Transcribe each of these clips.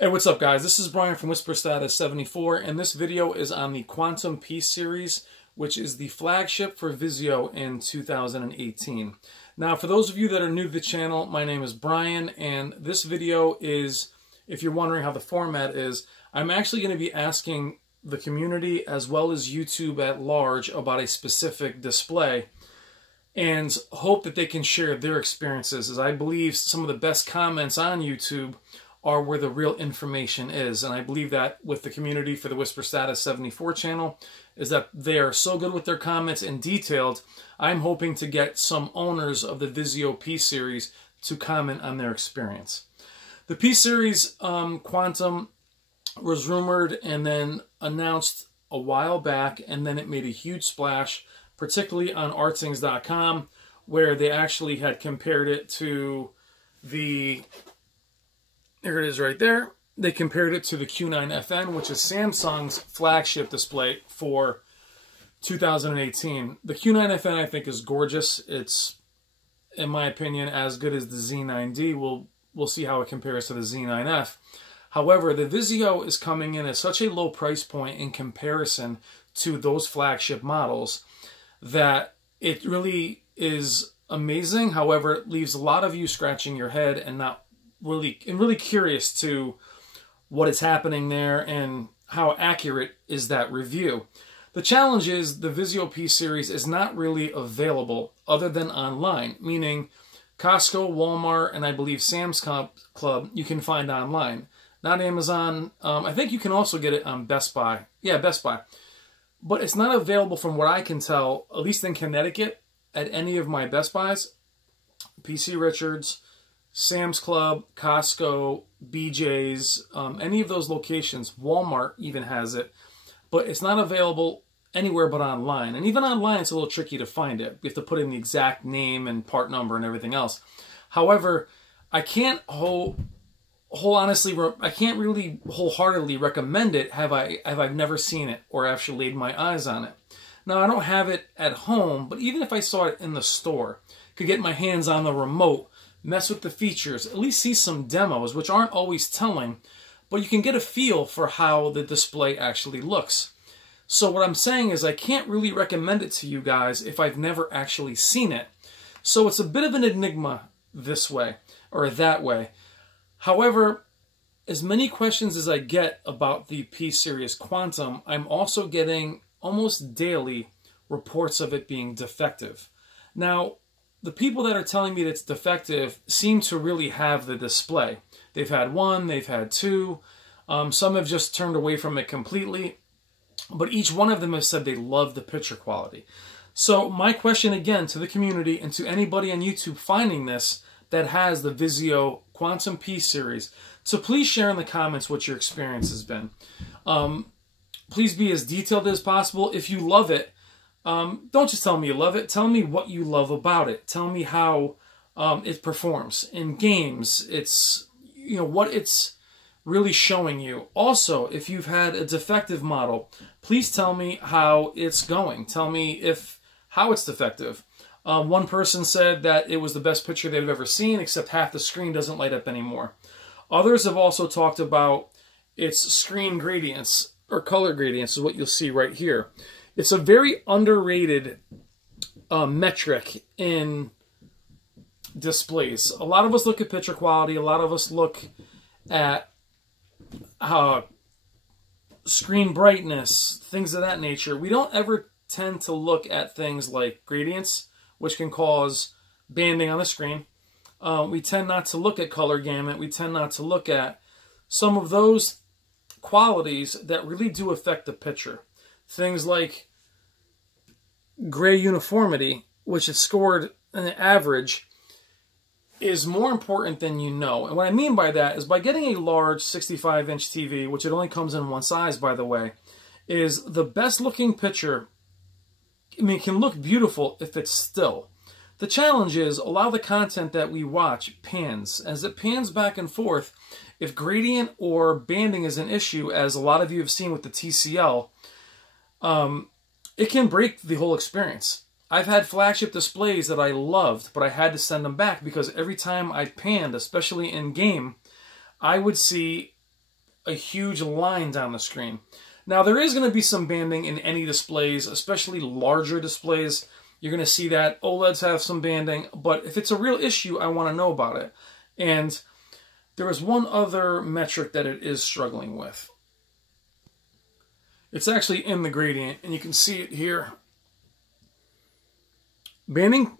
Hey, what's up, guys? This is Brian from Whisper Status 74, and this video is on the Qauntum Pseries, which is the flagship for Vizio in 2018. Now, for those of you that are new to the channel, my name is Brian, and this video is, if you're wondering how the format is, I'm actually going to be asking the community as well as YouTube at large about a specific display and hope that they can share their experiences, as I believe some of the best comments on YouTube are where the real information is. And I believe that with the community for the Whisper Status 74 channel is that they are so good with their comments and detailed. I'm hoping to get some owners of the Vizio P-Series to comment on their experience. The P-Series Qauntum was rumored and then announced a while back, and then it made a huge splash, particularly on artsings.com, where they actually had compared it to the... There it is right there. They compared it to the Q9FN, which is Samsung's flagship display for 2018. The Q9FN, I think, is gorgeous. It's, in my opinion, as good as the Z9D. We'll see how it compares to the Z9F. However, the Vizio is coming in at such a low price point in comparison to those flagship models that it really is amazing. However, it leaves a lot of you scratching your head and really curious to what is happening there and how accurate is that review. The challenge is the Vizio P-Series is not really available other than online, meaning Costco, Walmart, and I believe Sam's Club you can find online. Not Amazon. I think you can also get it on Best Buy. Yeah, Best Buy. But it's not available from what I can tell, at least in Connecticut, at any of my Best Buys, PC Richards, Sam's Club, Costco, BJ's, any of those locations. Walmart even has it, but it's not available anywhere but online. And even online, it's a little tricky to find it. You have to put in the exact name and part number and everything else. However, I can't I can't really wholeheartedly recommend it have I've never seen it or actually laid my eyes on it. Now, I don't have it at home, but even if I saw it in the store, could get my hands on the remote, mess with the features, at least see some demos, which aren't always telling, but you can get a feel for how the display actually looks. So what I'm saying is I can't really recommend it to you guys if I've never actually seen it. So it's a bit of an enigma this way or that way. However, as many questions as I get about the P-Series Qauntum, I'm also getting almost daily reports of it being defective. Now, the people that are telling me that it's defective seem to really have the display. They've had one, they've had two. Some have just turned away from it completely. But each one of them has said they love the picture quality. So my question again to the community and to anybody on YouTube finding this that has the Vizio Qauntum P-Series, so please share in the comments what your experience has been. Please be as detailed as possible. If you love it, don't just tell me you love it. Tell me what you love about it. Tell me how it performs in games. It's, you know, what it's really showing you. Also, if you've had a defective model, please tell me how it's going. Tell me how it's defective. One person said that it was the best picture they've ever seen, except half the screen doesn't light up anymore. Others have also talked about its screen gradients, or color gradients, is what you'll see right here. It's a very underrated metric in displays. A lot of us look at picture quality. A lot of us look at screen brightness, things of that nature. We don't ever tend to look at things like gradients, which can cause banding on the screen. We tend not to look at color gamut. We tend not to look at some of those qualities that really do affect the picture. Things like gray uniformity, which is scored an average, is more important than you know. And what I mean by that is by getting a large 65-inch TV, which it only comes in one size, by the way, is the best looking picture. I mean, it can look beautiful if it's still. The challenge is a lot of the content that we watch pans. As it pans back and forth, if gradient or banding is an issue, as a lot of you have seen with the TCL, it can break the whole experience. I've had flagship displays that I loved, but I had to send them back because every time I panned, especially in game, I would see a huge line down the screen. Now, there is going to be some banding in any displays, especially larger displays. You're going to see that OLEDs have some banding, but if it's a real issue, I want to know about it. And there is one other metric that it is struggling with. It's actually in the gradient, and you can see it here. Banding,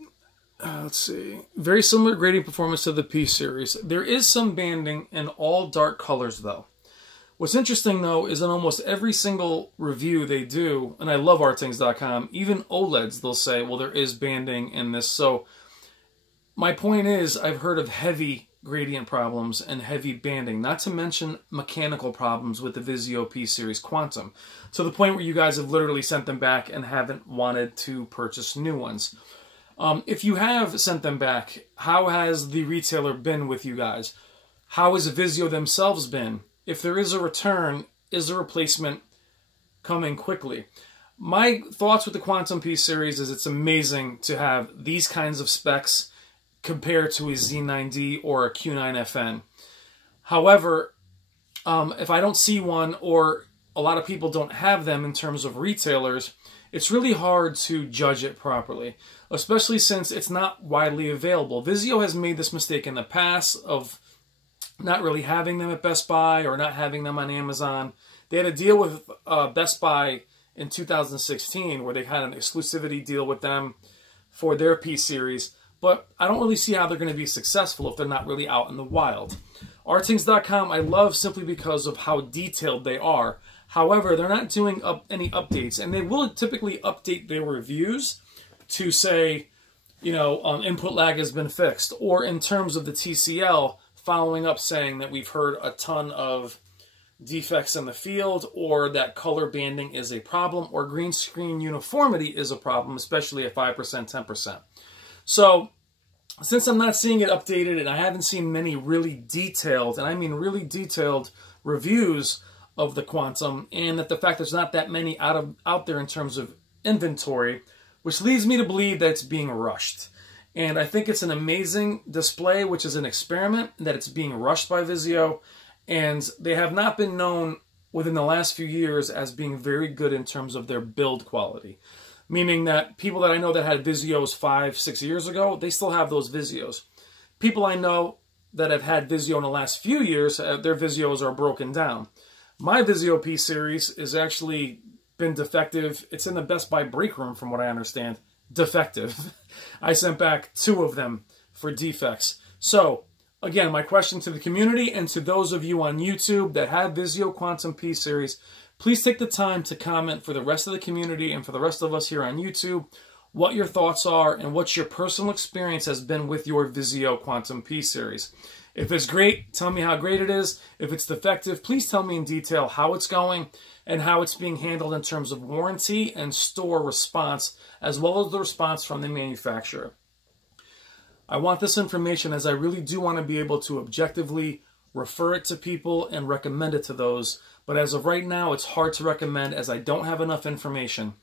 let's see, very similar gradient performance to the P series. There is some banding in all dark colors, though. What's interesting, though, is in almost every single review they do, and I love artthings.com, even OLEDs, they'll say, well, there is banding in this. So my point is, I've heard of heavy gradient problems and heavy banding, not to mention mechanical problems with the Vizio P series Qauntum, to the point where you guys have literally sent them back and haven't wanted to purchase new ones. If you have sent them back, how has the retailer been with you guys? How has Vizio themselves been? If there is a return, is a replacement coming quickly? My thoughts with the Qauntum P series is it's amazing to have these kinds of specs compared to a Z9D or a Q9FN. However, if I don't see one, or a lot of people don't have them in terms of retailers, it's really hard to judge it properly, especially since it's not widely available. Vizio has made this mistake in the past of not really having them at Best Buy or not having them on Amazon. They had a deal with Best Buy in 2016 where they had an exclusivity deal with them for their P series, but I don't really see how they're going to be successful if they're not really out in the wild. Artthings.com I love simply because of how detailed they are. However, they're not doing any updates, and they will typically update their reviews to say, you know, input lag has been fixed, or in terms of the TCL, following up saying that we've heard a ton of defects in the field, or that color banding is a problem, or green screen uniformity is a problem, especially at 5%, 10%. So, since I'm not seeing it updated, and I haven't seen many really detailed, and I mean really detailed reviews of the Qauntum, and that the fact there's not that many out there in terms of inventory, which leads me to believe that it's being rushed. And I think it's an amazing display, which is an experiment, that it's being rushed by Vizio, and they have not been known within the last few years as being very good in terms of their build quality. Meaning that people that I know that had Vizios 5, 6 years ago, they still have those Vizios. People I know that have had Vizio in the last few years, their Vizios are broken down. My Vizio P series has actually been defective. It's in the Best Buy break room, from what I understand. Defective. I sent back 2 of them for defects. So, again, my question to the community and to those of you on YouTube that have Vizio Qauntum P series, please take the time to comment for the rest of the community and for the rest of us here on YouTube what your thoughts are and what your personal experience has been with your Vizio Qauntum P series. If it's great, tell me how great it is. If it's defective, please tell me in detail how it's going and how it's being handled in terms of warranty and store response, as well as the response from the manufacturer. I want this information as I really do want to be able to objectively refer it to people and recommend it to those. But as of right now, it's hard to recommend as I don't have enough information.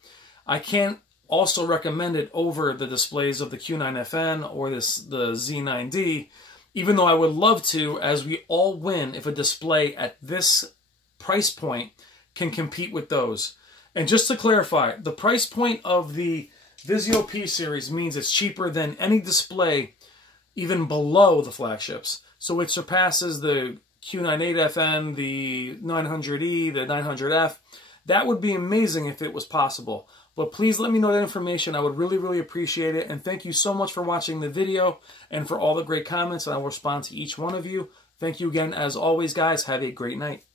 I can't also recommend it over the displays of the Q9FN or the Z9D, even though I would love to, as we all win if a display at this price point can compete with those. And just to clarify, the price point of the Vizio P series means it's cheaper than any display even below the flagships. So it surpasses the Q98FN, the 900E, the 900F. That would be amazing if it was possible. But please let me know that information. I would really, really appreciate it. And thank you so much for watching the video and for all the great comments. And I will respond to each one of you. Thank you again, as always, guys. Have a great night.